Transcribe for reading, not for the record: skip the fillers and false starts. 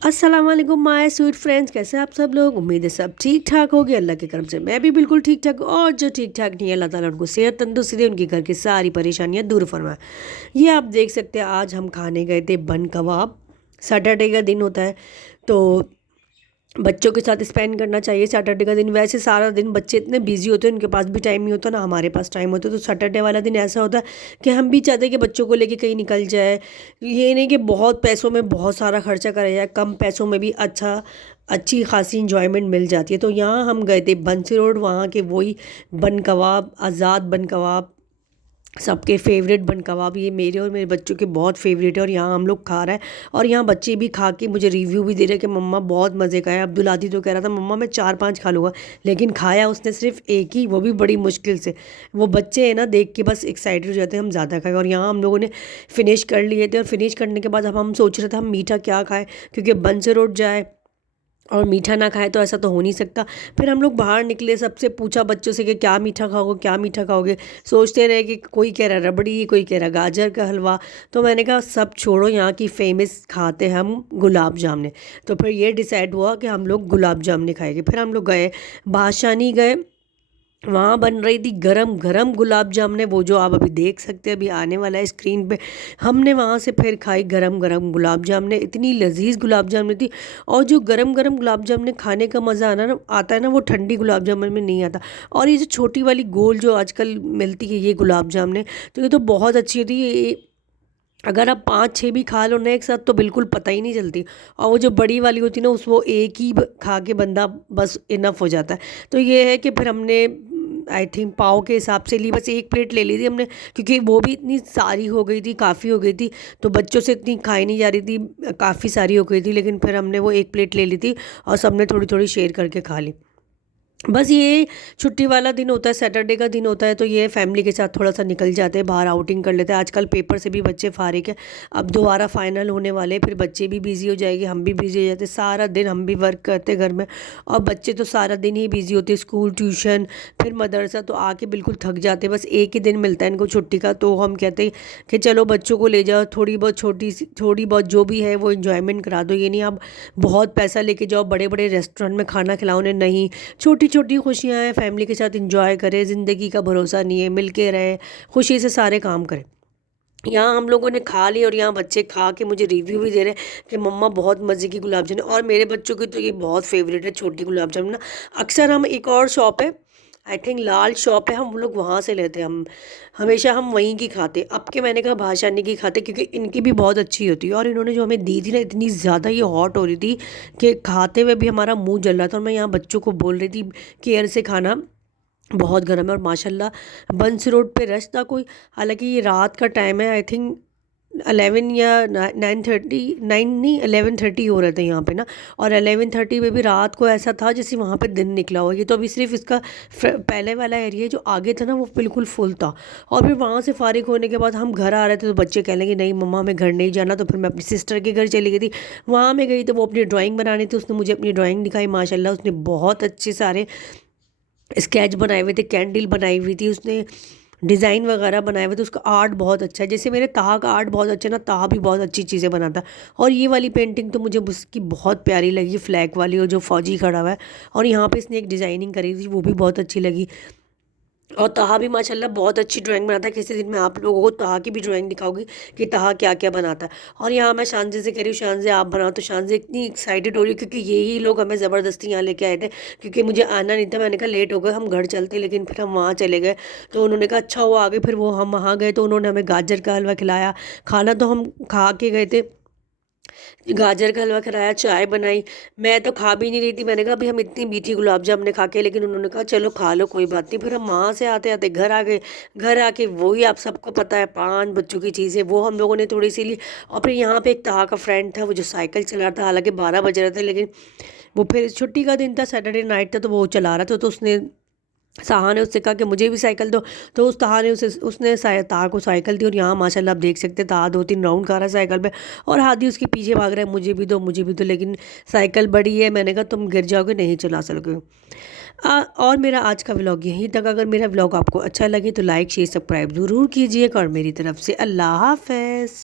अस्सलाम वालेकुम my sweet friends, कैसे हैं आप सब लोग। उम्मीद है सब ठीक ठाक होगी। अल्लाह के करम से मैं भी बिल्कुल ठीक ठाक हूँ। और जो ठीक ठाक नहीं है, अल्लाह ताला उनको सेहत तंदुरुस्ती दे, उनके घर की सारी परेशानियां दूर फरमाए। ये आप देख सकते हैं, आज हम खाने गए थे बन कबाब। सैटरडे का दिन होता है तो बच्चों के साथ स्पेंड करना चाहिए सैटरडे का दिन। वैसे सारा दिन बच्चे इतने बिजी होते हैं, उनके पास भी टाइम नहीं होता, ना हमारे पास टाइम होता है। तो सैटरडे वाला दिन ऐसा होता है कि हम भी चाहते हैं कि बच्चों को लेके कहीं निकल जाए। ये नहीं कि बहुत पैसों में बहुत सारा खर्चा करा जाए, कम पैसों में भी अच्छी खासी इंजॉयमेंट मिल जाती है। तो यहाँ हम गए थे बंसी रोड, वहाँ के वही बन कबाब, आज़ाद बन कबाब, सबके फेवरेट बन कबाब। ये मेरे और मेरे बच्चों के बहुत फेवरेट है और यहाँ हम लोग खा रहे हैं। और यहाँ बच्चे भी खा के मुझे रिव्यू भी दे रहे हैं कि मम्मा बहुत मज़े का है। अब्दुल आदि तो कह रहा था मम्मा मैं 4-5 खा लूँगा, लेकिन खाया उसने सिर्फ एक ही, वो भी बड़ी मुश्किल से। वो बच्चे हैं ना, देख के बस एक्साइटेड हो जाते हैं हम ज़्यादा खाएँ। और यहाँ हम लोगों ने फिनिश कर लिए थे और फिनिश करने के बाद अब हम सोच रहे थे हम मीठा क्या खाएँ, क्योंकि बंस रोड जाए और मीठा ना खाए तो ऐसा तो हो नहीं सकता। फिर हम लोग बाहर निकले, सबसे पूछा बच्चों से कि क्या मीठा खाओगे, क्या मीठा खाओगे। सोचते रहे कि कोई कह रहा रबड़ी, कोई कह रहा गाजर का हलवा। तो मैंने कहा सब छोड़ो, यहाँ की फेमस खाते हैं हम गुलाब जामुन। तो फिर ये डिसाइड हुआ कि हम लोग गुलाब जामुन खाएंगे। फिर हम लोग गए बादशानी गए, वहाँ बन रही थी गरम गरम गुलाब जामुन, वो जो आप अभी देख सकते हैं, अभी आने वाला है स्क्रीन पे। हमने वहाँ से फिर खाई गरम गरम गुलाब जामुन, इतनी लजीज गुलाब जामुन थी। और जो गरम गरम गुलाब जामुन खाने का मज़ा आना ना आता है ना, वो ठंडी गुलाब जामुन में नहीं आता। और ये जो छोटी वाली गोल जो आजकल मिलती है ये गुलाब जामुन, तो ये तो बहुत अच्छी होती है। ये अगर आप 5-6 भी खा लो ना एक साथ तो बिल्कुल पता ही नहीं चलती। और वो जो बड़ी वाली होती है ना, उस वो एक ही खा के बंदा बस इनफ हो जाता है। तो ये है कि फिर हमने आई थिंक पाव के हिसाब से ली, बस एक प्लेट ले ली थी हमने, क्योंकि वो भी इतनी सारी हो गई थी, काफ़ी हो गई थी। तो बच्चों से इतनी खाई नहीं जा रही थी, काफ़ी सारी हो गई थी, लेकिन फिर हमने वो एक प्लेट ले ली थी और सबने थोड़ी थोड़ी शेयर करके खा ली। बस ये छुट्टी वाला दिन होता है, सैटरडे का दिन होता है, तो ये फैमिली के साथ थोड़ा सा निकल जाते हैं, बाहर आउटिंग कर लेते हैं। आजकल पेपर से भी बच्चे फारिग हैं, अब दोबारा फाइनल होने वाले, फिर बच्चे भी बिजी हो जाएंगे, हम भी बिजी हो जाते हैं। सारा दिन हम भी वर्क करते हैं घर में, और बच्चे तो सारा दिन ही बिजी होते हैं, स्कूल ट्यूशन फिर मदरसा, तो आके बिल्कुल थक जाते हैं। बस एक ही दिन मिलता है इनको छुट्टी का, तो हम कहते हैं कि चलो बच्चों को ले जाओ, थोड़ी बहुत जो भी है वो इन्जॉयमेंट करा दो। ये नहीं आप बहुत पैसा लेके जाओ, बड़े बड़े रेस्टोरेंट में खाना खिलाओ उन्हें, नहीं। छोटी छोटी खुशियाँ हैं, फैमिली के साथ इंजॉय करें, ज़िंदगी का भरोसा नहीं है, मिल के रहें, खुशी से सारे काम करें। यहाँ हम लोगों ने खा ली और यहाँ बच्चे खा के मुझे रिव्यू भी दे रहे हैं कि मम्मा बहुत मज़े की गुलाब जामुन। और मेरे बच्चों की तो ये बहुत फेवरेट है छोटी गुलाब जामुन ना। अक्सर हम, एक और शॉप है, आई थिंक लाल शॉप है, हम लोग वहाँ से लेते हैं। हम हमेशा हम वहीं की खाते। अब के मैंने कहा भाषानी की खाते, क्योंकि इनकी भी बहुत अच्छी होती है। और इन्होंने जो हमें दी थी ना, इतनी ज़्यादा ये हॉट हो रही थी कि खाते हुए भी हमारा मुंह जल रहा था। और मैं यहाँ बच्चों को बोल रही थी केयर से खाना, बहुत गर्म है। और माशाल्लाह बंस रोड पे रश था कोई, हालांकि ये रात का टाइम है, आई थिंक 11 या 9:30, 9 नहीं 11:30 हो रहे थे यहाँ पे ना। और 11:30 में भी रात को ऐसा था जैसे वहाँ पे दिन निकला हुआ। ये तो अभी सिर्फ इसका पहले वाला एरिया, जो आगे था ना वो बिल्कुल फुल था। और फिर वहाँ से फारिग होने के बाद हम घर आ रहे थे, तो बच्चे कहने लगे नहीं मम्मा हमें घर नहीं जाना। तो फिर मैं अपनी सिस्टर के घर चली गई थी, वहाँ मैं गई तो वो अपनी ड्राइंग बनानी थी, उसने मुझे अपनी ड्राइंग दिखाई। माशाल्लाह उसने बहुत अच्छे सारे स्केच बनाए हुए थे, कैंडल बनाई हुई थी उसने, डिज़ाइन वगैरह बनाए हुए थे। उसका आर्ट बहुत अच्छा है, जैसे मेरे ताहा का आर्ट बहुत अच्छा है ना, ताहा भी बहुत अच्छी चीज़ें बनाता है। और ये वाली पेंटिंग तो मुझे उसकी बहुत प्यारी लगी, फ्लैग वाली, और जो फौजी खड़ा हुआ है, और यहाँ पे इसने एक डिज़ाइनिंग करी थी वो भी बहुत अच्छी लगी। और ताहा भी माशाल्लाह बहुत अच्छी ड्राइंग बनाता है। किसी दिन मैं आप लोगों को ताहा की भी ड्राइंग दिखाऊंगी कि ताहा क्या क्या बनाता है। और यहाँ मैं शानजे से कह रही हूँ शानजे आप बनाओ, तो शानजे इतनी एक्साइटेड हो रही है, क्योंकि यही लोग हमें ज़बरदस्ती यहाँ लेके आए थे, क्योंकि मुझे आना नहीं था। मैंने कहा लेट हो गए, हम घर चलते, लेकिन फिर हम वहाँ चले गए। तो उन्होंने कहा अच्छा हुआ आगे। फिर वो हम वहाँ गए तो उन्होंने हमें गाजर का हलवा खिलाया। खाना तो हम खा के गए थे, गाजर का हलवा खिलाया, चाय बनाई। मैं तो खा भी नहीं रही थी, मैंने कहा अभी हम इतनी मीठी गुलाब जामुन खा के, लेकिन उन्होंने कहा चलो खा लो कोई बात नहीं। फिर हम वहाँ से आते आते घर आ गए। घर आके वही आप सबको पता है 5 बच्चों की चीज़ें, वो हम लोगों ने थोड़ी सी ली। और फिर यहाँ पे एक ताहा का फ्रेंड था, वो जो साइकिल चला रहा था, हालांकि 12 बज रहे थे, लेकिन वो फिर छुट्टी का दिन था, सैटरडे नाइट था, तो वो चला रहा था। तो उसने, साहा ने उससे कहा कि मुझे भी साइकिल दो। तो उस ताहा ने उसने ताहा को साइकिल दी। और यहाँ माशाल्लाह आप देख सकते हैं ताहा 2-3 राउंड खा रहा है साइकिल पे, और हादी उसके पीछे भाग रहा है मुझे भी दो, मुझे भी दो। लेकिन साइकिल बड़ी है, मैंने कहा तुम गिर जाओगे, नहीं चला सकोगे। और मेरा आज का व्लॉग यहीं तक। अगर मेरा व्लॉग आपको अच्छा लगे तो लाइक शेयर सब्सक्राइब ज़रूर कीजिएगा, और मेरी तरफ से अल्लाह हाफ़िज़।